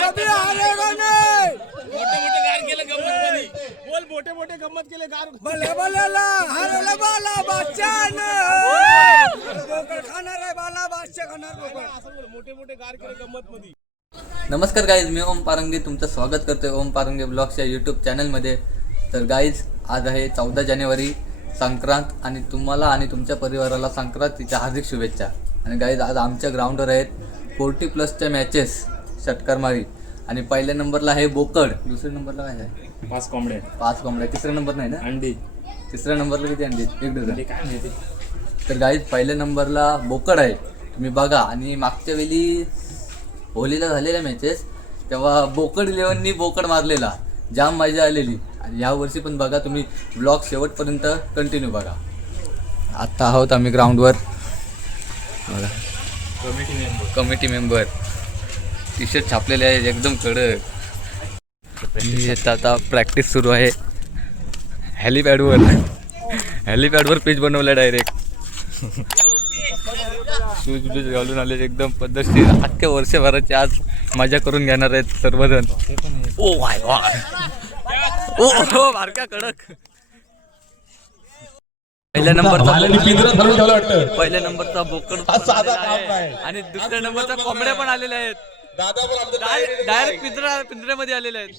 कभी हारेगा नहीं। मोठे मोठे गार केले गंमत मध्ये बोल मोठे मोठे गंमत केले गार भले भले ला हरले बाला बादशाह बोकड खाणार आहे बाला बादशाह खाणार बोकड असं बोल मोठे मोठे गार केले गंमत मध्ये. नमस्कार गाईज, मी ओम पारंगे तुमचं स्वागत करतोय ओम पारंगे ब्लॉग्सच्या यूट्यूब चॅनलमध्ये. तर गाईज, आज आहे 14 जानेवारी संक्रांत आणि तुम्हाला आणि तुमच्या परिवाराला संक्रांतीच्या हार्दिक शुभेच्छा. आणि गाईज, आज आमच्या ग्राउंडवर आहेत 40+ मॅचेस षटकारमारी. आणि पहिल्या नंबरला आहे बोकड, दुसऱ्या नंबरला काय आहे 5 कोंबड्या 5 कोंबड्या, तिसरा नंबर नाही ना अंडी, तिसऱ्या नंबरला किती अंडी? 1 डझन. काय माहिती. तर गाईज, पहिल्या नंबरला बोकड आहे, तुम्ही बघा. आणि मागच्या वेळी होलीला झालेल्या मॅचेस तेव्हा बोकड 11नी बोकड मारलेला, जाम मजा आलेली. आणि यावर्षी पण बघा तुम्ही, ब्लॉग शेवटपर्यंत कंटिन्यू बघा. आत्ता आहोत आम्ही ग्राउंडवर बघा. कमिटी मेंबर टी शर्ट छापलेले आहेत एकदम कडक. आता प्रॅक्टिस सुरू आहे हेलिपॅडवर पिच बनवलं डायरेक्ट. शूज बीज घालून आले एकदम पद्धतशीर. अख्ख्या वर्षभराची आज मजा करून घेणार आहेत सर्वजण. ओ वाय वाय, ओ बारका कडक. पहिल्या नंबरचा बोकड आणि दुसऱ्या नंबरचा कोंबड्या पण आलेल्या आहेत. डायरेक्ट पिंजऱ्यामध्ये आलेले आहेत.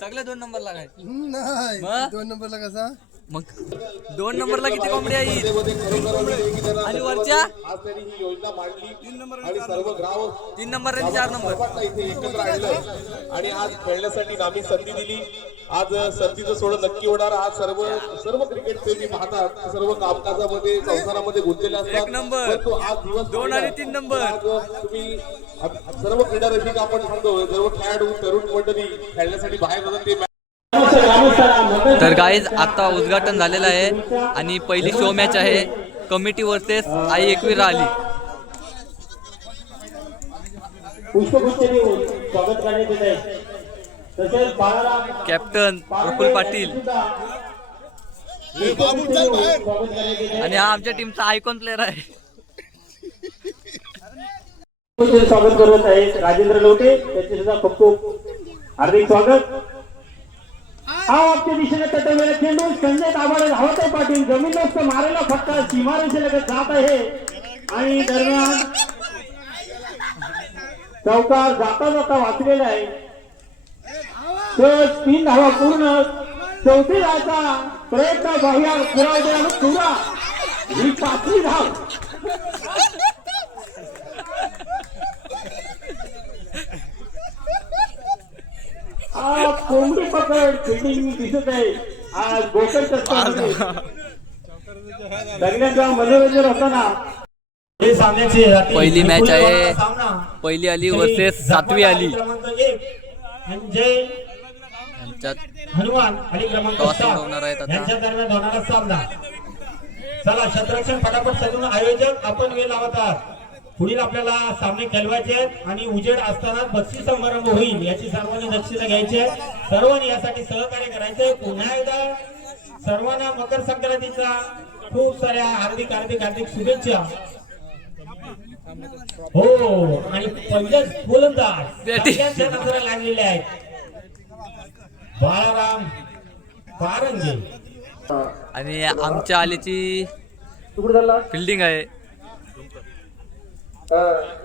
सगळे 2 नंबरला काय? नाही 2 नंबरला कसा? मग 2 नंबरला किती कोंबड्या आहेत? आणि वरच्या 3 नंबर आणि 4 नंबर. आणि आज खेळण्यासाठी आम्ही संधी दिली. आज संधीचं सोडं नक्की होणार. आज सर्व क्रिकेट प्रेमी पाहतात, सर्व कामकाजामध्ये संसारामध्ये गुंतलेले असतात. 1 नंबर, परंतु आज दिवस 2 आणि 3 नंबर. तुम्ही सर्व क्रीडा रसिक आपण सांगतो, सर्व खेळाडू तरुण मंडळी खेळण्यासाठी बाहेर जातात. ते तर गाईज, आता उद्घाटन झालेलं आहे आणि पहिली शो मॅच आहे कमिटी वर्सेस आई एकवीरा आली. कॅप्टन प्रफुल्ल पाटील आणि हा आमच्या टीमचा आयकॉन प्लेअर आहे. स्वागत करत आहे राजेंद्र लोटे, त्याचे सुद्धा खूप खूप हार्दिक स्वागत. हा आपल्या दिशेने तटवलेला चेंडू संजय दाभाडे धावत आहे. पाटील जमीनस्थ मारेला फटका सीमारेषेलगत जात आहे आणि दरम्यान चौकार जाता जाता वाचलेला आहे. 3 धावा पूर्ण. 4थी धावचा प्रयत्न बाह्य पुरावते आणि पुरा ही 5वी धाव. कोंबडी पकड फिल्डिंग दिसत आहे. आज बोकड सगळ्यांचा मनोरंजन होताना पहिली मॅच आहे, पहिली आली वर्सेस 7वी आली. हनुमान आणि क्रमांक 7 होणार आहेत यांच्या दरम्यान होणारा सामना. चला क्षेत्ररक्षण फटाफट सजून आयोजक आपण वेळ लावत आहात. पुढील आपल्याला सामने खेळवायचे आहेत आणि उजेड असताना बक्षीस समारंभ होईल याची सर्वांनी दक्षता घ्यायची आहे. सर्वांनी यासाठी सहकार्य करायचंय. पुन्हा एकदा सर्वांना मकर संक्रांतीचा खूप साऱ्या हार्दिक शुभेच्छा. हो, आणि पहिलेच गोलंदाज सगळ्यांच्या नजरा लागलेले आहेत बाळाराम पारंगे. आणि आमच्या आलीची फिल्डिंग आहे.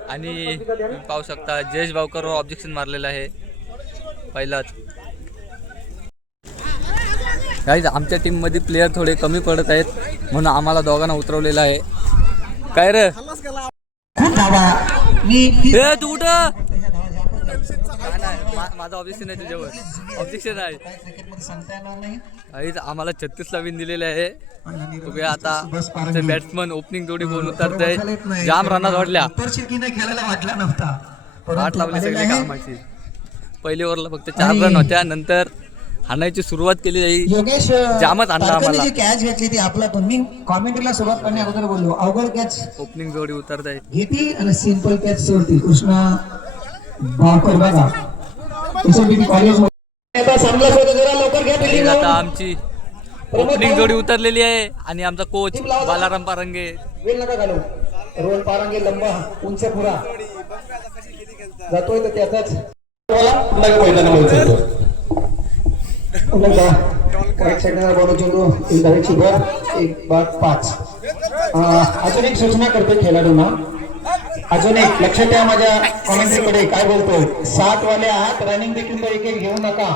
आणि तुम्ही पाहू शकता जयेश भावकर ऑब्जेक्शन मारलेलं आहे पहिलाच. गाईज, आमच्या टीम मध्ये प्लेयर थोडे कमी पडत आहेत म्हणून आम्हाला दोघांना उतरवलेलं आहे. काय रे तू कुठं? माझं ऑब्जेक्शन आहे तुझ्यावर, ऑब्जेक्शन आहे. आम्हाला 36ला विन दिलेले आहे. तुम्ही आता आमचे बॅट्समन ओपनिंग जोडी कोण उतरते. जाम रना जोडल्या, वाट लावली सगळी कामाची. पहिल्या ओव्हरला फक्त 4 रन होत्या, नंतर हाणायची सुरुवात केली जाईल. जामच आणला आम्हाला. कॅच घेतली ती आपल्यातून. मी कॉमेंट्रीला सुरुवात करण्या अगोदर बोललो अवघड कॅच ओपनिंग जोडी उतरताय घेती आणि सिंपल कॅच सोडती. कृष्णा बाकर बघा कॉलेज आता आमची ओपनिंग जोडी उतरलेली आहे आणि आमचा कोच बालाराम पारंगे. वेळ नका घालू. रोहन पारांगे लंबा उंच पुरा जातोय तर त्याचाच अजून एक सूचना करतोय खेळाडूंना. अजून एक लक्षात ठेवा माझ्या कॉमेंट्रीकडे काय बोलतोय. 7 वाले आहात, रनिंग बिटवीन द विकेट घेऊ नका.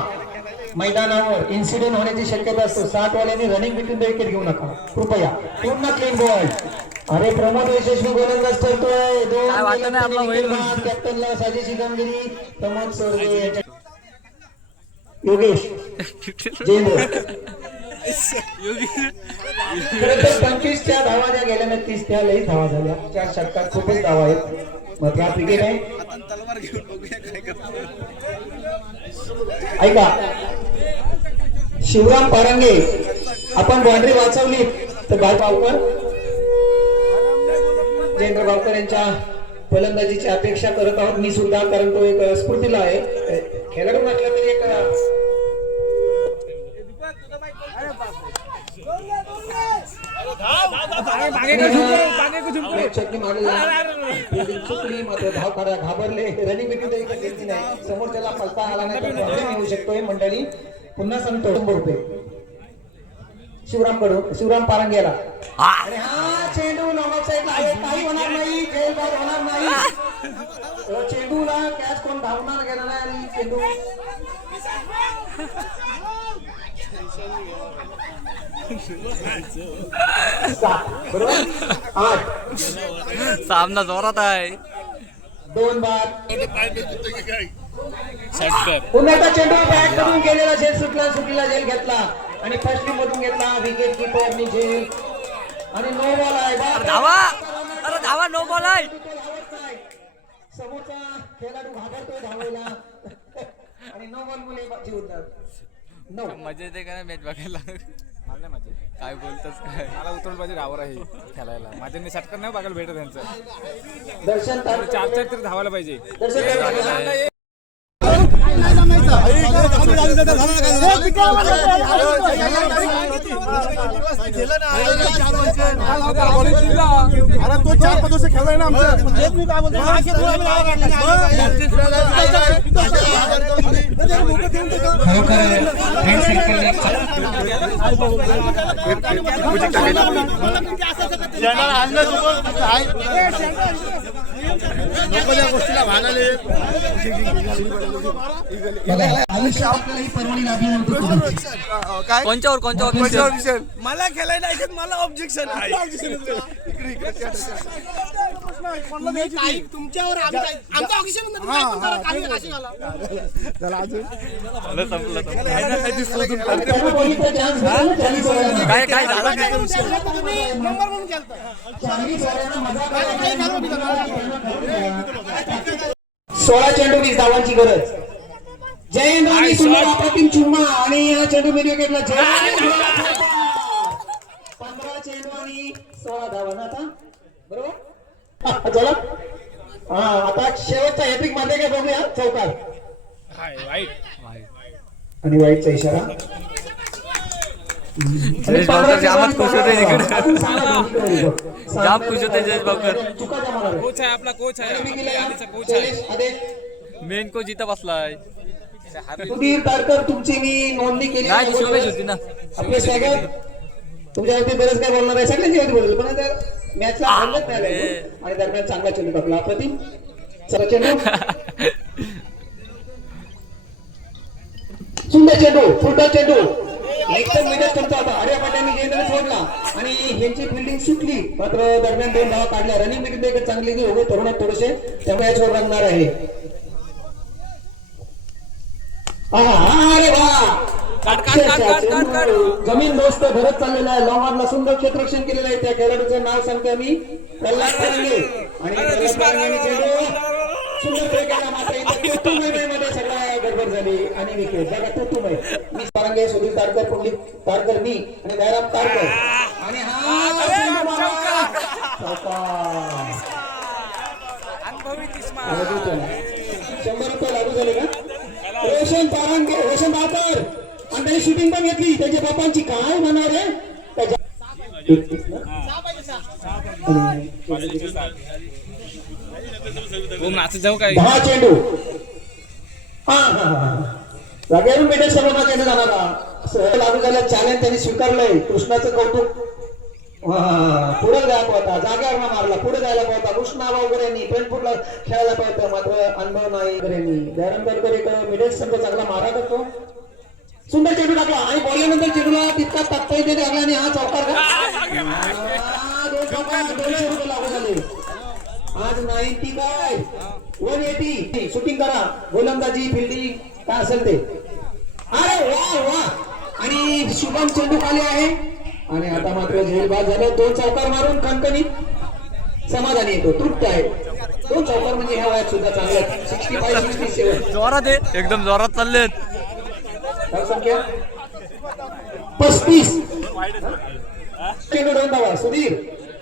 मैदानावर इन्सिडेंट होण्याची शक्यता असतो. 7 वाल्यांनी रनिंग बिटवीन द विकेट घेऊ नका कृपया. पूर्ण क्लीन बॉल. अरे प्रमोद यशस्वी गोलंदाज ठरतोय. कॅप्टनला साजेशी कामगिरी. प्रमोद सोडवे, योगेश जयेंद्र 25च्या धावा ज्या गेल्या ना 30 त्या लई धावा झाल्या. 4 षटकात खूपच धावा आहेत. महत्त्वाचा क्रिकेट आहे. ऐका शिवराम पारंगे, आपण बाउंड्री वाचवली तर बावकर जयेंद्र बावकर यांच्या फलंदाजीची अपेक्षा करत आहोत मी सुद्धा, कारण तो एक स्फूर्तीला आहे. खेळाडू म्हटलं तरी एक धाव काढा घाबरले. रनिंग बिटवीन नाही, समोरच्याला पलता आला नाही तर प्रॉब्लेम येऊ शकतोय. मंडळी पुन्हा सांगतो 100 रुपये शिवराम कडून, शिवराम पारंगेला. आणि हा चेंडू लॉंग साईडला आहे, काही होणार नाही, खेळ बाद होणार नाही. चेंडूला कॅच कोण धावणार गेला नाही आणि चेंडू बरोबर 8. सामना जोरात आहे. 2 बाद. षटकर. पुन्हा चेंडू बॅट मधून गेलेला झेल सुटलेला झेल घेतला आणि फर्स्ट मधून घेतला. विकेट किपरनी झेल आणि नो बॉल आहे. धावा, अरे धावा, नो बॉल आहे. समोरचा खेळाडू घाबरतोय धावायला आणि नो बॉल मुले जीव नो. मजा येते का नाही मॅच बघायला? मला नाही मजा येत. काय बोलतोस काय? मला उतरवलं पाहिजे डावर आहे खेळायला. माझ्यांनी षटकर नाही बघायला भेटत त्यांचं. दर्शन 4-4 तरी धावायला पाहिजे. दर्शन अरे तो 4-5 वर्ष खेळलाय ना आमच्या. गोष्टीला भागाले आयुष्य आपल्याला ही परवानगी लाभली नव्हती. काय कोणच्यावर विषय मला खेळायला ऐकत मला ऑब्जेक्शन आहे. तुमच्यावर काय काय झालं? 16 चेंडू 20 धावांची गरज. जयेंद्र आणि सुंदर अप्रतिम चुम्मा आणि या चेंडू विकेटला 15 चेंडू आणि 16 धावा ना आता बरोबर. चला आता शेवटचा हॅट्रिक मध्ये काय बघूया चौकार आणि वाईटचा इशारा. जयेश बावकर जामच खुश होते इकडे. जाम खुश होते जयेश बावकर. कोच आहे आपला, कोच आहे आधीचा कोच आहे. मेन कोच इथं बसलाय. सुधीर तारकर तुमची मी नोंदणी केली नाही शोभेश होती ना. आपले सगळं तुमच्यावरती बरंच काय बोलणार आहे, सगळ्यांची वरती बोलतो पण मॅचला हरलत नाही आणि दरम्यान चांगला चेंडू टाकला अप्रतिम. चला चेंडू सुंदर चेंडू फुलटॉस चेंडू एकदम मिडल तुमचा होता. अरे पाट्याने जयेंद्र सोडला आणि ह्यांची फिल्डिंग सुटली मात्र दरम्यान 2 धावा काढल्या. रनिंग मिडल एक चांगली हो गए तरुणात थोडेसे त्यामुळे याच्यावर रंगणार आहे. अरे जमीन दोस्त भरत चाललेला आहे. लॉंगॉनला सुंदर क्षेत्ररक्षण केलेलं आहे. त्या खेळाडूचं नाव सांगतो मी प्रल्हाद पारंगे आणि सुंदर खेळ केला मात्र इथं मध्ये सगळा गडबड झाली आणि विकेट बघा तुतुमय. मी पारंगे सुधीर तारकर पुंडलिक तारकर मी आणि दयाराम तारकर आणि ₹100 लागू झाले का? रोशन पारंगे रोशन बाकर आणि शूटिंग शूटिंग पण घेतली त्याच्या बापांची काय म्हणा रे त्याच्या नाच जाऊ काय 10 चेंडू जागेवरून मेडल सर्वांना केलं जाणार लागू झालं चॅलेंज त्यांनी स्वीकारलंय कृष्णाचं कौतुक पुढे जायला होता जागेवर मारला पुढे जायला होता कृष्णा वगैरे फ्रंटफुटला खेळायला पाहिजे मात्र अनुभव नाही वगैरे दयानंद मिडल संघ चांगला मारा करतो सुंदर चेंडू टाकला आणि बोलल्यानंतर चेंडूला तितका तात्पर्य लागला आणि हा चौकार लागू झाले आज 90 काय 180 शूटिंग करा गोलंदाजी फिल्डिंग काय असेल ते अरे वा वा आणि शुभम चेंडू खाली आहे आणि आता मात्र झेलबाद झालं 2 चौकार मारून कणकणीत समाधानी येतो तृप्त आहे 2 चौकार म्हणजे ह्या वयात सुद्धा चांगलं 65-67 जोरात आहे एकदम जोरात चाललेत संख्या 35 चेंडू दोन धावा सुधीर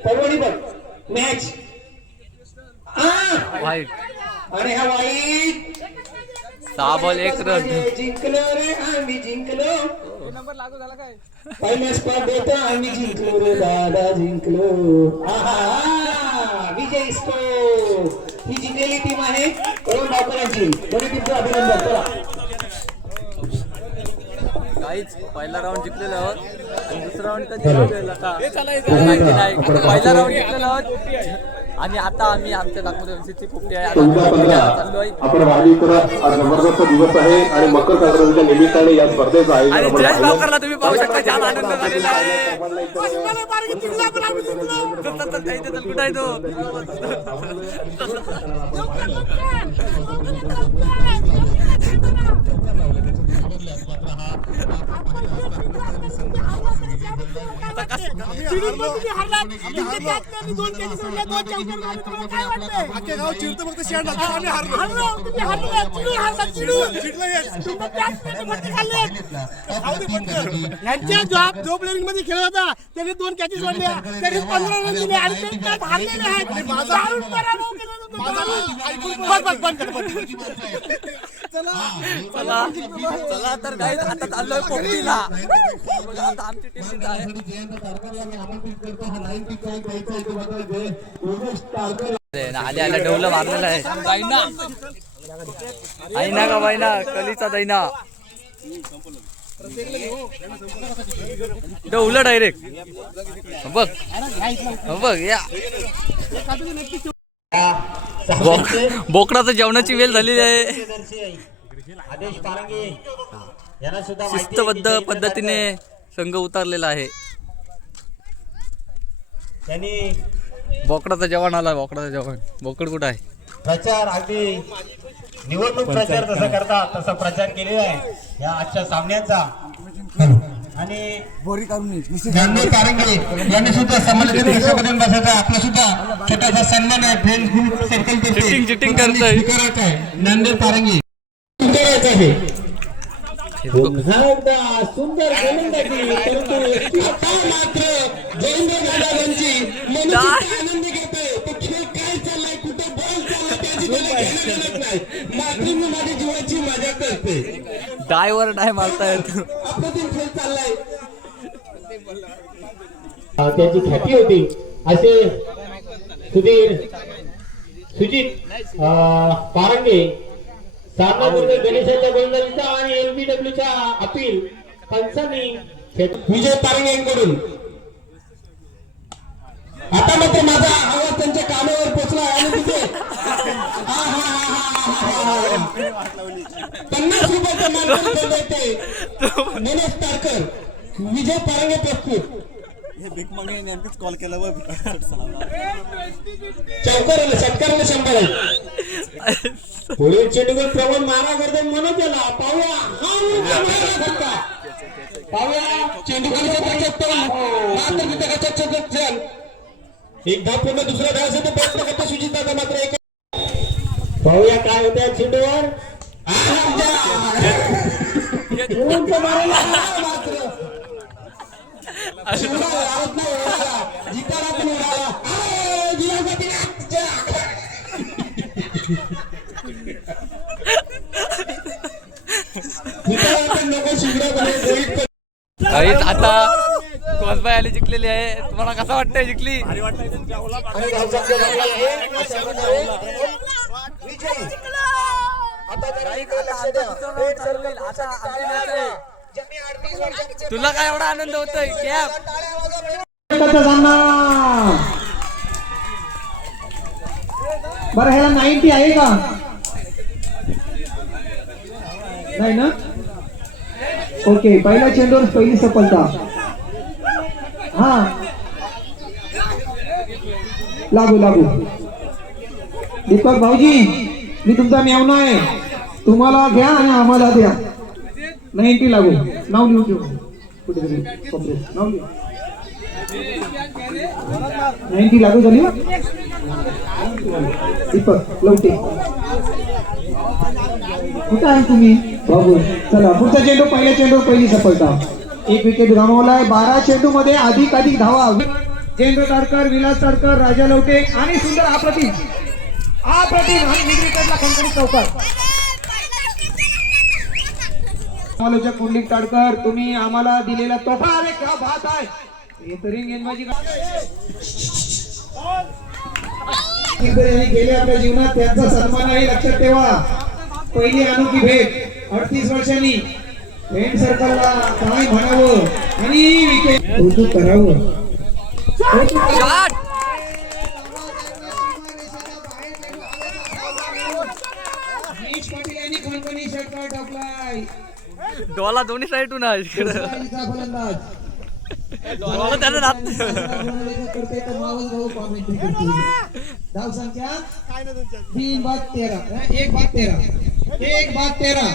परवणी पण मॅच वाईट आणि हा वाईट 6 बॉल 1 रन जिंकलो रे आम्ही जिंकलो नंबर लागू झाला काय पहिल्या स्पर्धेत आम्ही जिंकलो रे दादा जिंकलो विजय स्कोर ही जिंकलेली टीम आहे करून डावकरांची दोन्ही टीमचं अभिनंदन चला काहीच पहिला राऊंड जिंकलेला आहोत आणि दुसरा राऊंड कधी जिंकलेला का माहिती नाही पहिला राऊंड जिंकलेला आहोत आणि आता आम्ही आमच्या दाखवण्याची पोपटी आहे चाललो आहे आपण वाढीपुरा आज जबरदस्त दिवस आहे आणि मकर संक्रांतीच्या निमित्ताने या स्पर्धेचं आणि आयोजन जयेश भावकरला तुम्ही पाहू शकता जाम आनंद झालेला आहे कुठे आहे तो जो प्लेअरिंग मध्ये खेळत होता त्यांनी 2 कॅचेस सोडल्या त्यांनी 15 रन दिले आणि ते त्यात हारलेले आहेत चला चला तर काही आता चाललोय पोपटीला आता आमची टीम आहे आले आले डवलं मारलेलं आहे आईना का बाईना कलीचा दैना डवलं डायरेक्ट बघ बघ या बोकडाचं जेवणाची वेळ झालेली आहे आदेश पारंगे यांना सुद्धा शिस्तबद्ध पद्धतीने संघ उतरलेला आहे त्यांनी बोकडाचं जेवण आला बोकडाचं जेवण बोकड कुठं आहे प्रचार अगदी निवडणूक प्रचार जसा करतात तसा प्रचार केलेला आहे या आजच्या सामन्याचा आणि ज्ञानदेव कारंगे यांनी सुद्धा समाजातील हिस्सामधून बसायचा आपला सुद्धा छोटासा सन्मान आहे फ्रेंड्स ग्रुप सर्कल चिटिंग करतोय स्वीकारायचा आहे ज्ञानदेव कारंगे स्वीकारायचं आहे पुन्हा एकदा सुंदर गोलंदाजी परंतु आता मात्र जयेंद्र दादांची मनोचित्त आनंद घेतोय तो खेळ काय चाललाय कुठे बॉल चाललाय त्याची त्याला घेणं देणंच नाही मात्र मी माझ्या जीवाची मजा करते डायवर डाय मारतायत अप्रतिम खेळ चाललाय त्याची ख्याती होती असे सुजित पारंगे सामनापूर्वी गणेशाच्या गोलंदाजीचा आणि LBWच्या अपील पंचांनी विजय पारंगे यांकडून आता मात्र माझा आवाज त्यांच्या कानावर पोचला आणि तिथे 50 रुपयाचा मानधन केलं ते मनोज तारकर विजय पारंगे प्रस्तुत चौकाराला षटकाराला 100 आहे पुढील चेंडूवर प्रवण मारा करतो मनोजला पाहूया पाहूया चेंडू खाली एक धाव पूर्ण दुसरा धावासाठी प्रयत्न करतो सुजित दादा मात्र एक पाहूया काय होत्या चेंडूवर जितारा पण उडाला नको शिबिरा गाईज आता कोसबाई आली जिंकलेली आहे. तुम्हाला कसं वाटतंय जिंकली? आणि धावसंख्या झाला एक. अशा प्रकारे विजयी. आता जरा इकडे लक्ष द्या. एक सर्कल आता आमची मॅच आहे. ज्यांनी 38 वर्षांचे तुला काय एवढा आनंद होतोय? कॅप बरं ह्याला 90 आहे का? नाही ना? ओके, पहिला चेंडूवर पहिली सफलता. हा लागू दीपक भाऊजी, मी तुमचा मेवना आहे. तुम्हाला घ्या आणि आम्हाला द्या. 90 लागू. नाव लिहून ठेव कुठेतरी. नाव लिहू. 90 लागू झाली. दीपक लवटे कुठं आहे तुम्ही? बाबू चला पुढचा चेंडू. पहिल्या चेंडूवर पहिली सफलता. एक विकेट गमावलाय. 12 चेंडू मध्ये अधिक धावा. जयेंद्र ताडकर, विलास ताडकर, राजा लवटे आणि सुंदर अप्रतिम आणि मिड विकेटला खणखणीत चौकार. समालोचक कुंडलिक ताडकर, तुम्ही आम्हाला दिलेला तोफा. अरे क्या बात आहे. हे तरी गेंदबाजी गेले आपल्या जीवनात, त्यांचा सन्मान आहे. लक्षात ठेवा. पहिली अनोखी भेट 38 वर्षांनी फ्रेंड सर्कलला काय म्हणावं आणि विकेट कौतुक करावं. पाटील यांनी खणखणी षटकार टाकलाय. डोला दोन्ही साईडून आहे. फलंदाज धाव संख्या 3/13. 1/13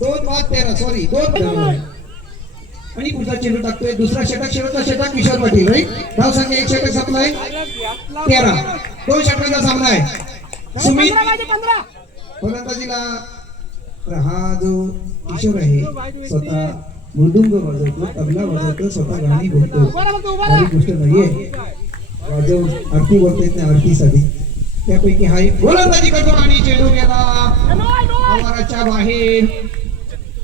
2/13 सॉरी 2. आणि पुढचा चेंडू टाकतोय. दुसरा षटक, शेवटचा षटक किशोर पाटील. राईट. धाव संख्या 1 षटक संपलाय. 13. 2 षटकांचा सामना आहे. सुमित फलंदाजीला. हा जो किशोर आहे स्वतः मृदुंग वाजवतो, तबला वाजवतो, स्वतः गाणी बोलतो. काही गोष्ट नाहीये. वाजवून आरती बोलतात ना, आरतीसाठी. त्यापैकी हा एक गोलंदाजी करतो आणि चेंडू गेला आवाराच्या बाहेर,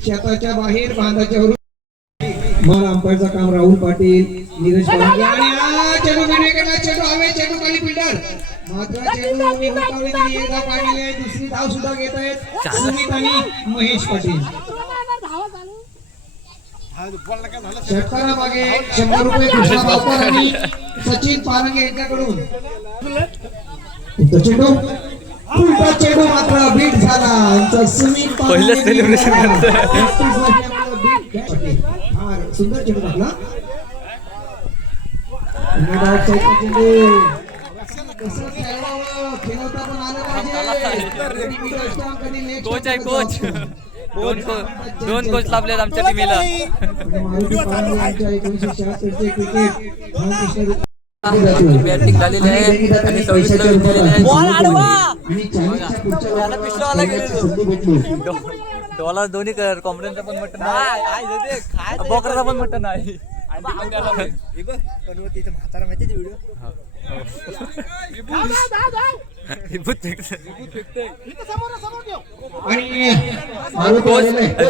शेताच्या बाहेर, बांधाच्या वरून. मला अंपायरचं काम राहुल पाटील, नीरज पाटील आणि चेंडू गेला. चेंडू हवे, चेंडू खाली फिल्डर. मात्र चेंडू हुकावली दिली. एक धाव काढलेली आहे. दुसरी धाव सुद्धा घेत आहेत सुमित आणि महेश पाटील. षटकारामागे 100 रुपये कृष्णा भावकर आणि सचिन पारंगे यांच्याकडून. पुढचा चेंडू मात्र बीट झाला. आमचा सुमित पहिलं सेलिब्रेशन सुंदर चेंडू टाकला. खेळवता पण आलं पाहिजे. कोच आहे कोच. दोन कोच लाभलेत आमच्या टीमला. बॅटिंग झालेली आहे आणि 26 डॉलर दोन्ही कर. कॉम्प्रेन्सचा पण मटन आहे, बोकराचा पण मटन आहे. म्हातारा माहिती व्हिडिओ.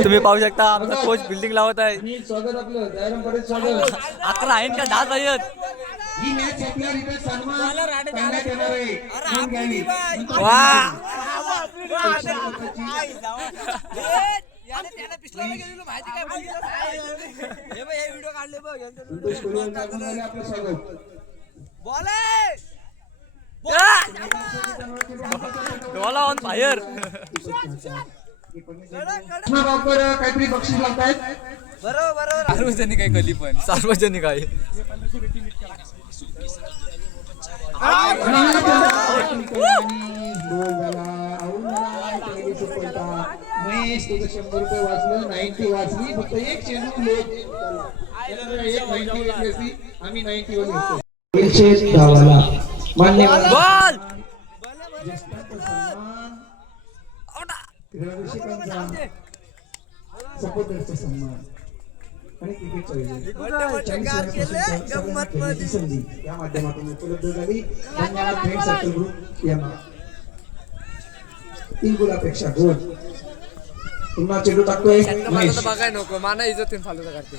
तुम्ही पाहू शकता आमचा कोच बिल्डिंग लावत आहे. स्वागत आपलं जयराम पटेल स्वागत. 11 आहेत का 10 आहेत? ही मॅच आपल्या इथे सन्मान करण्यात येणार आहे. आपलं स्वागत. Dola on fire. काहीतरी बक्षीस लागतायत. सार्वजनिक आहे कधी पण. सार्वजनिक आहे. महेश तुझं 100 रुपये वाचलं. 90 वाचली. फक्त एक चेंडू लेट. आम्ही 90 वर घेतो. धावाला मान्यवर. बॉल सपोर्टरचा सन्मान आणि क्रिकेटच्या संधी या माध्यमातून उपलब्ध झाली. धन्यवाद फ्रेंड सर्कल ग्रुप यांना. 3 गोलापेक्षा गोल पुन्हा चेंडू टाकतोय महेश. बघाय नको माना इज्जतीन फालुदा करते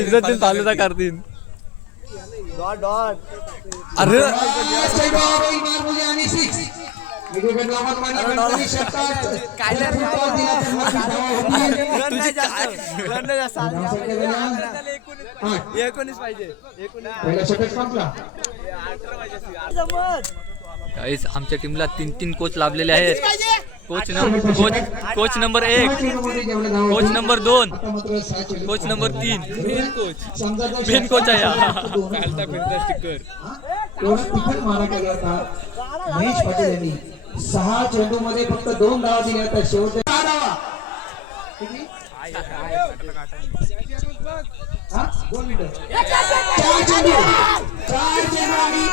इज्जतीन फालुदा करतील. अरे चेंडू आरोही मारमुली आणि सिक्स. विकेट लावत मानकरी षटकार. पहिला षटक संपला. गाईस आमच्या टीमला 3 कोच लाभलेले आहेत. Coach number 1, coach number 2, coach number 3, main coach आहे एवढा तिखट मारा केला होता महेश पाटील यांनी. 6 चेंडू मध्ये फक्त 2 धावा दिल्या होत्या. शेवटच्या 6 धावा. किती? 2 मिनिटं. 4 चेंडू आणि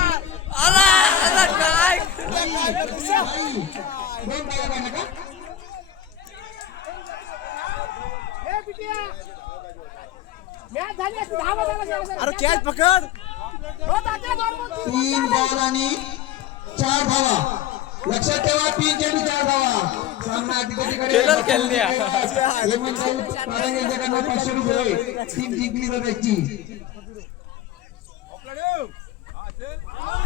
अरे कॅच पकड. 3 बॉल आणि 4 धावा. लक्षात ठेवा 3 चेंडू 4 धावा. सामना अधिकारीकडे यांच्याकडनं 500 रुपये. टीम जिंकली तर त्याची.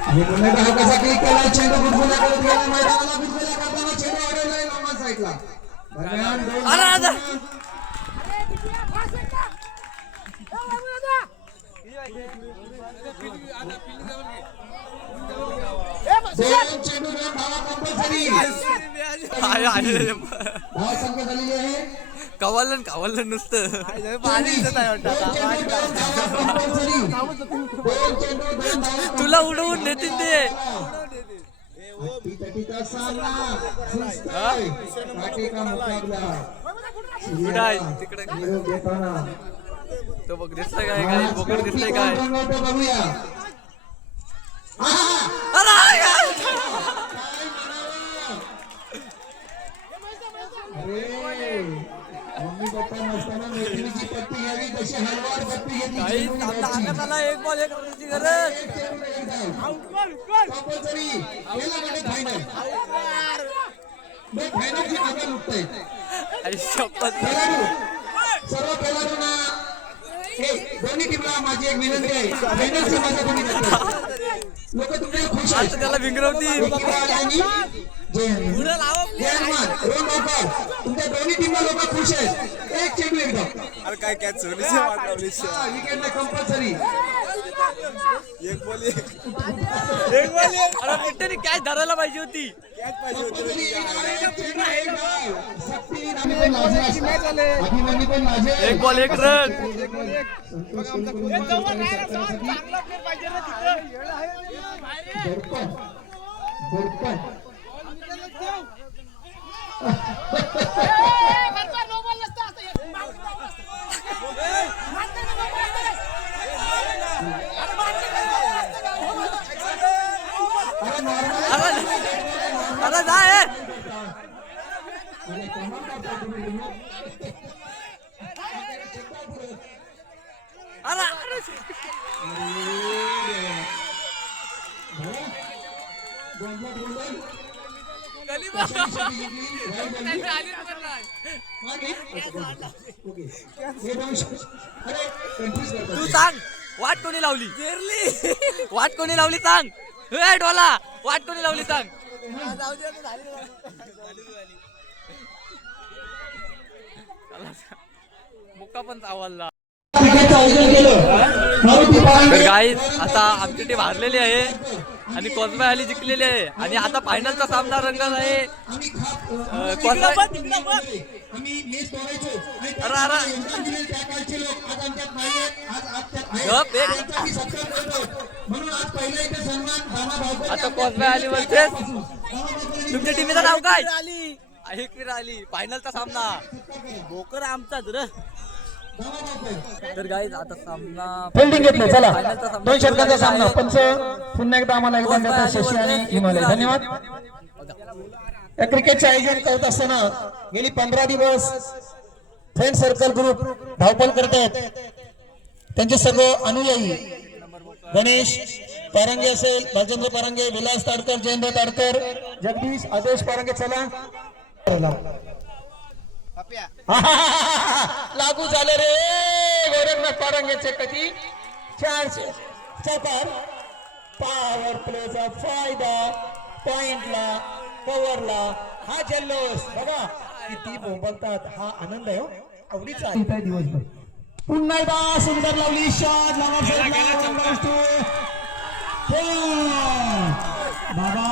आणि पुन्हा धावकासाठी केला चेंडू गुडगुल्या करत गेला मैदानाला. गुडगुल्या करताना चेंडू अडवलाय लॉंगॉन साईडला. दरम्यान दोन चेंडू 2 धावा कंपल्सरी. धावा संख्या झालेली आहे. कावलन नुसतं तुला उडवून नेतील ते. तिकडे तो बघ दिसतंय काय बोकड दिसतंय काय. मम्मी पप्पा नसताना मैत्रिणीची पट्टी घ्यावी तशी हलवार पट्टी घेतली. एक बॉल एक रनची गरज. कंपल्सरी केला म्हणजे फायनल. फायनलची मजा लुटताय खेळाडू. सर्व खेळाडूंना दोन्ही टीमला माझी एक विनंती आहे. फायनलची मजा तुम्ही लोक तुमच्या खुश आहेत. त्याला विंगरवतील. तुमच्या दोन्ही टीमला लोक खुश आहेत. एक चेंडू एकदम. अरे काय कॅच विकेटला कंपल्सरी. अरे कॅच धरायला पाहिजे होती. एक बॉल एक रन. अरे जाय तू सांग वाट कोणी लावली. वाट कोणी लावली सांग. डोला वाट कोणी लावली सांग. मुक्का पण चावला. तर गाईज आता आमची टीम हारलेली आहे आणि कोसबाई आली जिंकलेली आहे. आणि आता फायनलचा सामना रंगत आहे. आता कोसबाई आली वर्सेस तुमच्या टीमचं नाव काय. आली फायनलचा सामना बोकर आमचाच र. तर गाईज आता सामना फिल्डिंग घेतलं. चला 2 षटकांचा सामना. पंच पुन्हा एकदा आम्हाला एकदा देतात शशी आणि हिमालय. धन्यवाद. या क्रिकेटचे आयोजन करत असताना गेली 15 दिवस फ्रेंड सर्कल ग्रुप धावपळ करत आहेत. त्यांचे सर्व अनुयायी गणेश पारंगे असेल, राजेंद्र पारंगे, विलास ताडकर, जयेंद्र ताडकर, जगदीश, आदेश पारंगे. चला लागू झालं रे गोरखनाथ पारंगेचे कधी चान्स चौकार पॉवर प्लेचा फायदा पॉइंटला कव्हरला हा जल्लोष बघा किती बोंबलतात हा आनंद आहे हो आवडीचा आहे दिवसभर पुन्हा एकदा सुंदर लावली शॉट बाबा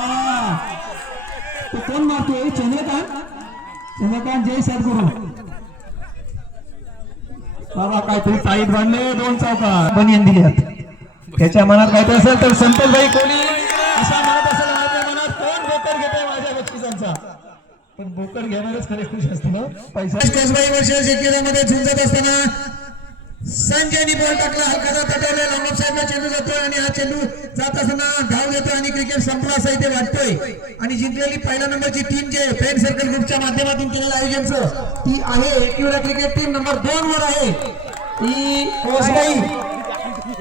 तो कोण मारतोय चंद्रकांत जय सद्गुरू बाबा काहीतरी साईड बांधले 2 चौका बनियन दिल्यात त्याच्या मनात काहीतरी असेल तर संतोषभाई कोणी असा म्हणत असेल माझ्या मनात कोण बोकर घेते माझ्या बक्षिसांचा पण बोकर घेणारच खरे खुश असतो ना पैसा वर्षाच्या खेळामध्ये झुंजत असताना संजयनी बॉल टाकला हलकाचा तटवला लांब साहेबला चेंडू जातोय आणि हा चेंडू जात असताना धाव देतोय आणि क्रिकेट संपला असं इथे वाटतोय आणि जिंकलेली पहिल्या नंबरची टीम जे फ्रेंड सर्कल ग्रुपच्या माध्यमातून केलेलं आयोजनचं ती आहे एकविरा क्रिकेट टीम नंबर 2 वर आहे ती कोसबाई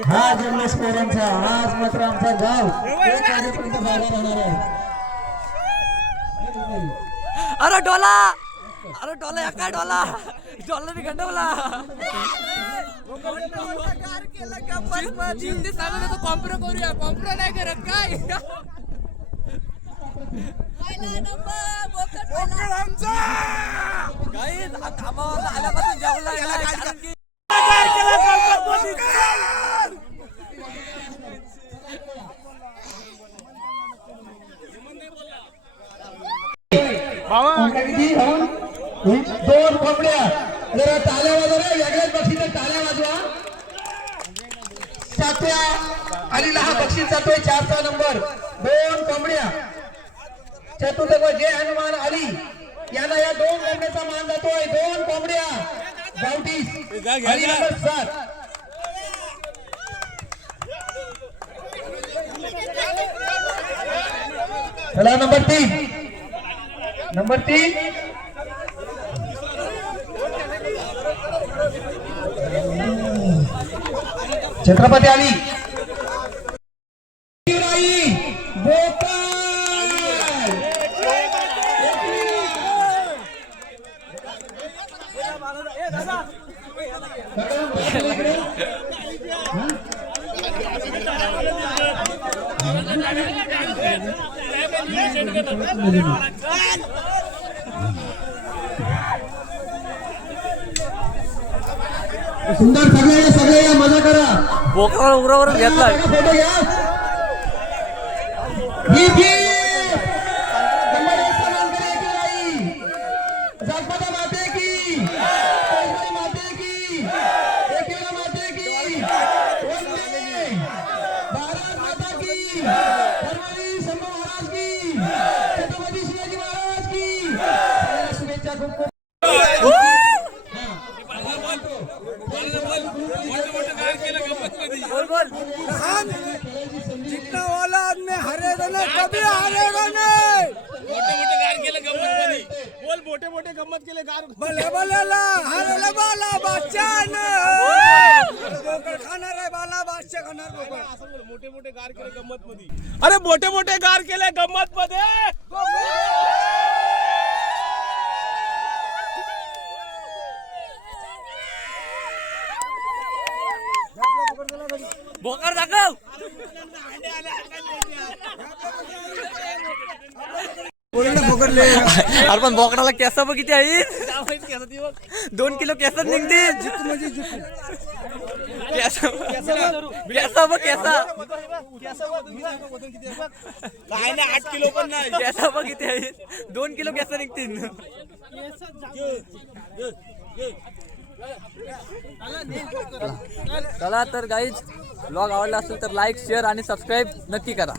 हा जन्म स्कोरांचा आज मात्र आमचा गाव एक वाजेपर्यंत जागा राहणार आहे अरे डोला काय डोला डोलाने गंडवला कॉम्प्रो करूया कॉम्प्रो नाही करत काय कामावर आल्यापासून जेवला दोन कोंबड्या जरा टाळ्या वाजवा रे वेगळ्याच बक्षीस टाळ्या वाजवा सातव्या आलीला हा बक्षीस जातोय 4चा नंबर 2 कोंबड्या चतुर्थ जय हनुमान अली याला या 2 कोंबड्याचा मान जातोय 2 कोंबड्या गावठी अली नंबर 7 चला नंबर 3 छत्रपती आली सुंदर सगळे मजा करा बोकरा उरावर घेतला फोटो घ्या जागमाता माते की माते की एकविरा माते की वंदे भारत माता की धर्मवीर शंभू महाराज की छत्रपती शिवाजी महाराज की शुभेच्छा खूप जितना वाला आदमी हारेगा नहीं कभी हारेगा नहीं मोठे मोठे गंमत केले गार भले भले ला हारेला बाला बादशाह ने बोकड खाणार आहे बाला बादशाह खाणार बोकड मोठे मोठे गार केले गंमत मध्ये अरे मोठे मोठे गार केले गंमत मध्ये बोकर दाखव अरे पण बोकडाला केस बघ किती आहे 2 किलो केस निघते केस बघ काय नाही 8 किलो पण नाही केस बघ किती आहे 2 किलो केस निघतील चला तर गाईज ब्लॉग आवडला असेल तर लाईक शेअर आणि सबस्क्राईब नक्की करा.